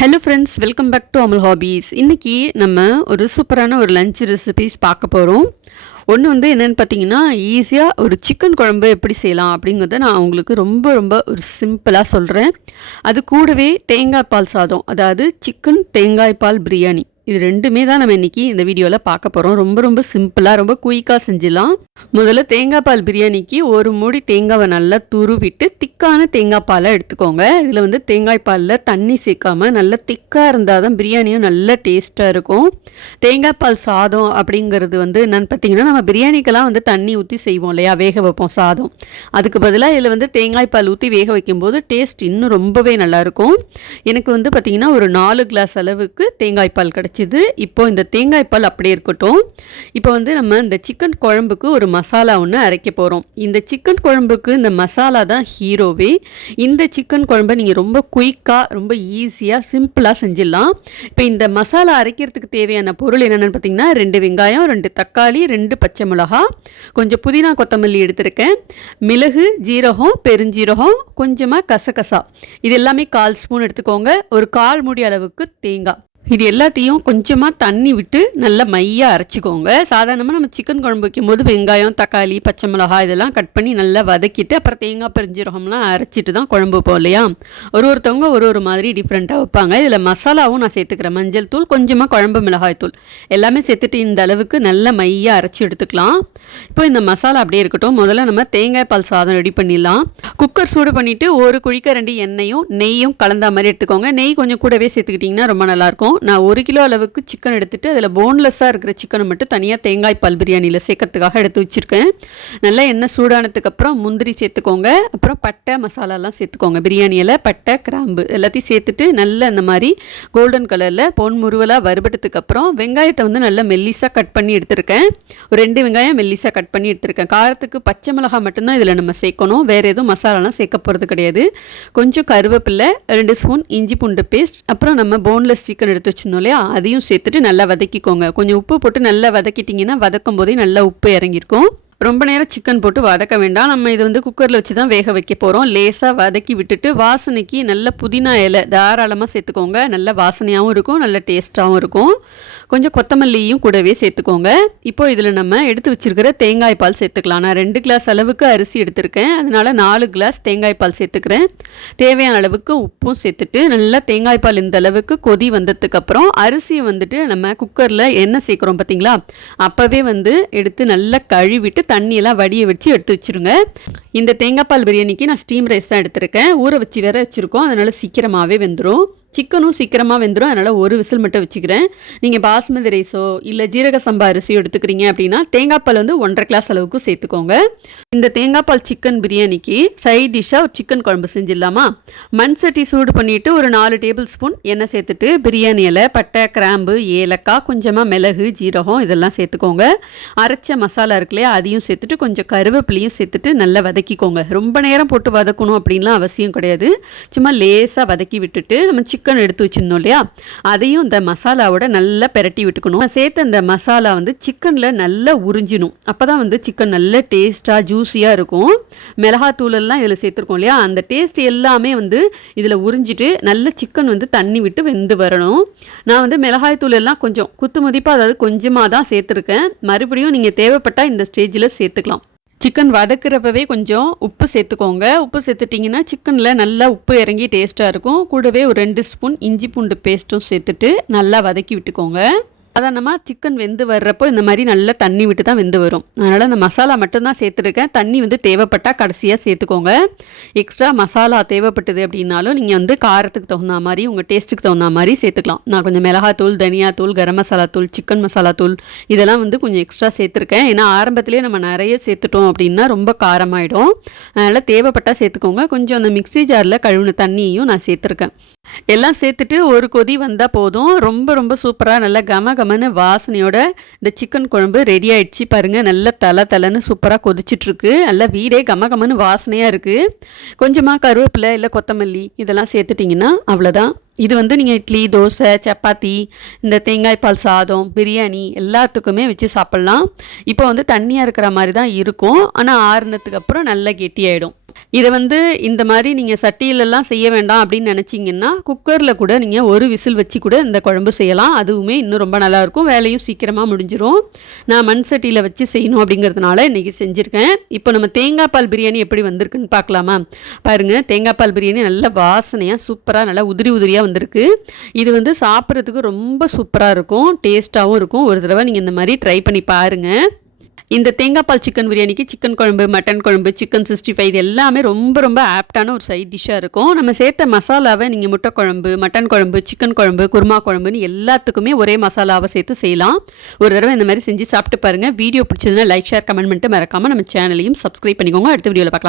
Hello friends, welcome back to Amal hobbies. இன்றைக்கி நம்ம ஒரு சூப்பரான ஒரு லஞ்ச் ரெசிபீஸ் பார்க்க போகிறோம். ஒன்று வந்து என்னென்னு பார்த்தீங்கன்னா, ஈஸியாக ஒரு சிக்கன் குழம்பு எப்படி செய்யலாம் அப்படிங்கிறத நான் உங்களுக்கு ரொம்ப ஒரு சிம்பிளாக சொல்கிறேன். அது கூடவே தேங்காய் பால் சாதம், அதாவது சிக்கன் தேங்காய் பால் பிரியாணி, இது ரெண்டுமே தான் நம்ம இன்றைக்கி இந்த வீடியோவில் பார்க்க போகிறோம். ரொம்ப சிம்பிளாக ரொம்ப குயிக்காக செஞ்சிடலாம். முதல்ல தேங்காய் பால் பிரியாணிக்கு ஒரு மூடி தேங்காவை நல்லா துருவிட்டு திக்கான தேங்காய் பாலை எடுத்துக்கோங்க. இதில் வந்து தேங்காய் பாலில் தண்ணி சேர்க்காமல் நல்லா திக்காக இருந்தால் தான் பிரியாணியும் நல்ல டேஸ்ட்டாக இருக்கும். தேங்காய் பால் சாதம் அப்படிங்கிறது வந்து என்னென்னு பார்த்தீங்கன்னா, நம்ம பிரியாணிக்கெல்லாம் வந்து தண்ணி ஊற்றி செய்வோம் இல்லையா, வேக வைப்போம் சாதம். அதுக்கு பதிலாக இதில் வந்து தேங்காய் பால் ஊற்றி வேக வைக்கும்போது டேஸ்ட் இன்னும் ரொம்பவே நல்லாயிருக்கும். எனக்கு வந்து பார்த்திங்கன்னா ஒரு 4 கிளாஸ் அளவுக்கு தேங்காய் பால் கிடச்சிது. இப்போ இந்த தேங்காய் பால் அப்படியே இருக்கட்டும். இப்போ வந்து நம்ம இந்த சிக்கன் குழம்புக்கு ஒரு மசாலா ஒன்று அரைக்க போகிறோம். இந்த சிக்கன் குழம்புக்கு இந்த மசாலா தான் ஹீரோவே. இந்த சிக்கன் குழம்பை நீங்கள் ரொம்ப குயிக்காக ரொம்ப ஈஸியாக சிம்பிளாக செஞ்சிடலாம். இப்போ இந்த மசாலா அரைக்கிறதுக்கு தேவையான பொருள் என்னென்னு பார்த்தீங்கன்னா, 2 வெங்காயம், 2 தக்காளி, 2 பச்சை மிளகா, கொஞ்சம் புதினா கொத்தமல்லி எடுத்திருக்கேன், மிளகு, ஜீரகம், பெருஞ்சீரகம், கொஞ்சமாக கசகசா, இது எல்லாமே 1/4 ஸ்பூன் எடுத்துக்கோங்க. ஒரு 1/4 மூடி அளவுக்கு தேங்காய், இது எல்லாத்தையும் கொஞ்சமாக தண்ணி விட்டு நல்லா மையாக அரைச்சிக்கோங்க. சாதாரணமாக நம்ம சிக்கன் குழம்பு வைக்கும்போது வெங்காயம், தக்காளி, பச்சை மிளகாய் இதெல்லாம் கட் பண்ணி நல்லா வதக்கிட்டு அப்புறம் தேங்காய் பெருஞ்சீரகம்லாம் அரைச்சிட்டு தான் குழம்பு வைப்போம் இல்லையா. ஒருத்தவங்க ஒரு மாதிரி டிஃப்ரெண்ட்டாக வைப்பாங்க. இதில் மசாலாவும் நான் சேர்த்துக்கிறேன். மஞ்சள் தூள், கொஞ்சமாக குழம்பு மிளகாய் தூள் எல்லாமே சேர்த்துட்டு இந்த அளவுக்கு நல்லா மையாக அரைச்சி எடுத்துக்கலாம். இப்போ இந்த மசாலா அப்படியே இருக்கட்டும். முதல்ல நம்ம தேங்காய் பால் சாதம் ரெடி பண்ணிடலாம். குக்கர் சூடு பண்ணிவிட்டு ஒரு குழிக்கரண்டி எண்ணெயும் நெய்யும் கலந்த மாதிரி எடுத்துக்கோங்க. நெய் கொஞ்சம் கூடவே சேர்த்துக்கிட்டிங்கன்னா ரொம்ப நல்லாயிருக்கும். நான் 1 கிலோ அளவுக்கு சிக்கன் எடுத்துகிட்டு அதில் போன்லெஸ்ஸாக இருக்கிற சிக்கனை மட்டும் தனியாக தேங்காய் பால் பிரியாணியில் சேர்க்கறதுக்காக எடுத்து வச்சுருக்கேன். நல்லா எண்ணெய் சூடானதுக்கப்புறம் முந்திரி சேர்த்துக்கோங்க. அப்புறம் பட்டை மசாலாலாம் சேர்த்துக்கோங்க. பிரியாணியில் பட்டை, கிராம்பு எல்லாத்தையும் சேர்த்துட்டு நல்லா இந்த மாதிரி கோல்டன் கலரில் பொன் முருவலாக வறுபட்டதுக்கப்புறம் வெங்காயத்தை வந்து நல்லா மெல்லிஸாக கட் பண்ணி எடுத்துருக்கேன். ஒரு 2 வெங்காயம் மெல்லிஸாக கட் பண்ணி எடுத்துருக்கேன். காரத்துக்கு பச்சை மிளகாய் மட்டும்தான் இதில் நம்ம சேர்க்கணும். வேறு எதுவும் மசாலாலாம் சேர்க்க போகிறது கிடையாது. கொஞ்சம் கருவேப்பிலை, 2 ஸ்பூன் இஞ்சி பூண்டு பேஸ்ட், அப்புறம் நம்ம போன்லெஸ் சிக்கன் எடுத்து வச்சிருந்தோம் இல்லையா, அதையும் சேர்த்துட்டு நல்லா வதக்கிக்கோங்க. கொஞ்சம் உப்பு போட்டு நல்லா வதக்கிட்டிங்கன்னா வதக்கும் போதே நல்லா உப்பு இறங்கியிருக்கும். ரொம்ப நேரம் சிக்கன் போட்டு வதக்க வேண்டாம். நம்ம இது வந்து குக்கரில் வச்சு தான் வேக வைக்க போகிறோம். லேசாக வதக்கி விட்டுட்டு வாசனைக்கு நல்ல புதினா இலை தாராளமாக சேர்த்துக்கோங்க. நல்ல வாசனையாகவும் இருக்கும், நல்ல டேஸ்ட்டாகவும் இருக்கும். கொஞ்சம் கொத்தமல்லியும் கூடவே சேர்த்துக்கோங்க. இப்போ இதில் நம்ம எடுத்து வச்சுருக்கிற தேங்காய் பால் சேர்த்துக்கலாம். நான் 2 கிளாஸ் அளவுக்கு அரிசி எடுத்திருக்கேன், அதனால் 4 கிளாஸ் தேங்காய் பால் சேர்த்துக்கிறேன். தேவையான அளவுக்கு உப்பும் சேர்த்துட்டு நல்லா தேங்காய் பால் இந்த அளவுக்கு கொதி வந்ததுக்கப்புறம் அரிசியை வந்துட்டு நம்ம குக்கரில் எண்ணெய் சேர்க்குறோம் பார்த்தீங்களா, அப்போவே வந்து எடுத்து நல்லா கழுவிட்டு தண்ணியெல்லாம் வடிய வச்சு எடுத்து வச்சுருங்க. இந்த தேங்காய் பால் பிரியாணிக்கு நான் ஸ்டீம் ரைஸ் தான் எடுத்திருக்கேன். ஊற வச்சு வேற வச்சுருக்கோம், அதனால் சீக்கிரமாகவே வெந்துடும். சிக்கனும் சீக்கிரமாக வெந்துடும், அதனால் ஒரு விசில் மட்டும் வச்சுக்கிறேன். நீங்கள் பாஸ்மதி ரைஸோ இல்லை ஜீரக சம்பா அரிசியோ எடுத்துக்கிறீங்க அப்படின்னா தேங்காய் பால் வந்து 1.5 கிளாஸ் அளவுக்கு சேர்த்துக்கோங்க. இந்த தேங்காய் பால் சிக்கன் பிரியாணிக்கு சைட் டிஷ்ஷாக ஒரு சிக்கன் குழம்பு செஞ்சிடலாமா. மண் சட்டி சூடு பண்ணிவிட்டு ஒரு 4 டேபிள் ஸ்பூன் எண்ணெய் சேர்த்துட்டு பிரியாணி இலை, பட்டை, கிராம்பு, ஏலக்காய், கொஞ்சமாக மிளகு, ஜீரகம் இதெல்லாம் சேர்த்துக்கோங்க. அரைச்ச மசாலா இருக்குல்லையா, அதையும் சேர்த்துட்டு கொஞ்சம் கருவேப்பிலையும் சேர்த்துட்டு நல்லா வதக்கிக்கோங்க. ரொம்ப நேரம் போட்டு வதக்கணும் அப்படின்லாம் அவசியம் கிடையாது. சும்மா லேசாக வதக்கி விட்டுட்டு நம்ம சிக்கன் எடுத்து வச்சுருந்தோம் இல்லையா, அதையும் இந்த மசாலாவோட நல்லா பெரட்டி விட்டுக்கணும். சேர்த்து அந்த மசாலா வந்து சிக்கனில் நல்லா உறிஞ்சிடும். அப்போ தான் வந்து சிக்கன் நல்ல டேஸ்ட்டாக ஜூஸியாக இருக்கும். மிளகாத்தூளெல்லாம் இதில் சேர்த்துருக்கோம் இல்லையா, அந்த டேஸ்ட் எல்லாமே வந்து இதில் உறிஞ்சிட்டு நல்ல சிக்கன் வந்து தண்ணி விட்டு வெந்து வரணும். நான் வந்து மிளகாய்த்தூள் எல்லாம் கொஞ்சம் குத்து மதிப்பாக, அதாவது கொஞ்சமாக தான் சேர்த்துருக்கேன். மறுபடியும் நீங்கள் தேவைப்பட்டால் இந்த ஸ்டேஜில் சேர்த்துக்கலாம். சிக்கன் வதக்கிறப்பவே கொஞ்சம் உப்பு சேர்த்துக்கோங்க. உப்பு சேர்த்துட்டிங்கன்னா சிக்கனில் நல்லா உப்பு இறங்கி டேஸ்ட்டாக இருக்கும். கூடவே ஒரு 2 ஸ்பூன் இஞ்சி பூண்டு பேஸ்ட்டும் சேர்த்துட்டு நல்லா வதக்கி விட்டுக்கோங்க. சாதாரணமாக சிக்கன் வெந்து வர்றப்போ இந்த மாதிரி நல்லா தண்ணி விட்டு தான் வெந்து வரும். அதனால் அந்த மசாலா மட்டும்தான் சேர்த்துருக்கேன். தண்ணி வந்து தேவைப்பட்டால் கடைசியாக சேர்த்துக்கோங்க. எக்ஸ்ட்ரா மசாலா தேவைப்பட்டது அப்படின்னாலும் நீங்கள் வந்து காரத்துக்கு தகுந்த மாதிரி உங்கள் டேஸ்ட்டுக்கு தகுந்த மாதிரி சேர்த்துக்கலாம். நான் கொஞ்சம் மிளகாத்தூள், தனியாத்தூள், கரம் மசாலா தூள், சிக்கன் மசாலா தூள் இதெல்லாம் வந்து கொஞ்சம் எக்ஸ்ட்ரா சேர்த்துருக்கேன். ஏன்னா ஆரம்பத்திலே நம்ம நிறைய சேர்த்துட்டோம் அப்படின்னா ரொம்ப காரமாயிடும். அதனால் தேவைப்பட்டால் சேர்த்துக்கோங்க. கொஞ்சம் அந்த மிக்ஸி ஜாரில் கழுவின தண்ணியையும் நான் சேர்த்துருக்கேன். எல்லாம் சேர்த்துட்டு ஒரு கொதி வந்தால் போதும். ரொம்ப சூப்பராக நல்லா கமகமன்னு வாசனையோட இந்த சிக்கன் குழம்பு ரெடி ஆகிடுச்சு. பாருங்கள், நல்லா தலை சூப்பராக கொதிச்சிட்ருக்கு. நல்லா வீடே கமகமன்னு வாசனையாக இருக்குது. கொஞ்சமாக கருவேப்பிலை இல்லை கொத்தமல்லி இதெல்லாம் சேர்த்துட்டிங்கன்னா அவ்வளோதான். இது வந்து நீங்கள் இட்லி, தோசை, சப்பாத்தி, இந்த தேங்காய் பால் சாதம், பிரியாணி எல்லாத்துக்குமே வச்சு சாப்பிட்லாம். இப்போ வந்து தண்ணியாக இருக்கிற மாதிரி தான் இருக்கும், ஆனால் ஆறுனதுக்கு அப்புறம் நல்லா கெட்டியாயிடும். இதை வந்து இந்த மாதிரி நீங்கள் சட்டியிலலாம் செய்ய வேண்டாம் அப்படின்னு நினச்சிங்கன்னா குக்கரில் கூட நீங்கள் ஒரு விசில் வச்சு கூட இந்த குழம்பு செய்யலாம். அதுவுமே இன்னும் ரொம்ப நல்லாயிருக்கும், வேலையும் சீக்கிரமாக முடிஞ்சிடும். நான் மண் சட்டியில் வச்சு செய்யணும் அப்படிங்கிறதுனால இன்றைக்கி செஞ்சுருக்கேன். இப்போ நம்ம தேங்காய் பால் பிரியாணி எப்படி வந்திருக்குன்னு பார்க்கலாமா? பாருங்கள், தேங்காய் பால் பிரியாணி நல்ல வாசனையாக சூப்பராக நல்லா உதிரி உதிரியாக வந்திருக்கு. இது வந்து சாப்பிட்றதுக்கு ரொம்ப சூப்பராக இருக்கும், டேஸ்ட்டாகவும் இருக்கும். ஒரு தடவை நீங்கள் இந்த மாதிரி ட்ரை பண்ணி பாருங்கள். இந்த தேங்காய் பால் சிக்கன் பிரியாணிக்கு சிக்கன் குழம்பு, மட்டன் குழம்பு, சிக்கன் 65 இது எல்லாமே ரொம்ப ரொம்ப ஆப்டான ஒரு சைட் டிஷ்ஷாக இருக்கும். நம்ம சேர்த்த மசாலாவை நீங்கள் முட்டை குழம்பு, மட்டன் குழம்பு, சிக்கன் குழம்பு, குருமா குழம்புன்னு எல்லாத்துக்குமே ஒரே மசாலாவை சேர்த்து செய்யலாம். ஒரு தடவை இந்த மாதிரி செஞ்சு சாப்பிட்டு பாருங்கள். வீடியோ பிடிச்சதுன்னா லைக், ஷேர், கமெண்ட் பண்ணிட்டு மறக்காமல் நம்ம சேனலையும் சப்ஸ்கிரைப் பண்ணிக்கோங்க. அடுத்த வீடியோவில் பார்க்கலாம்.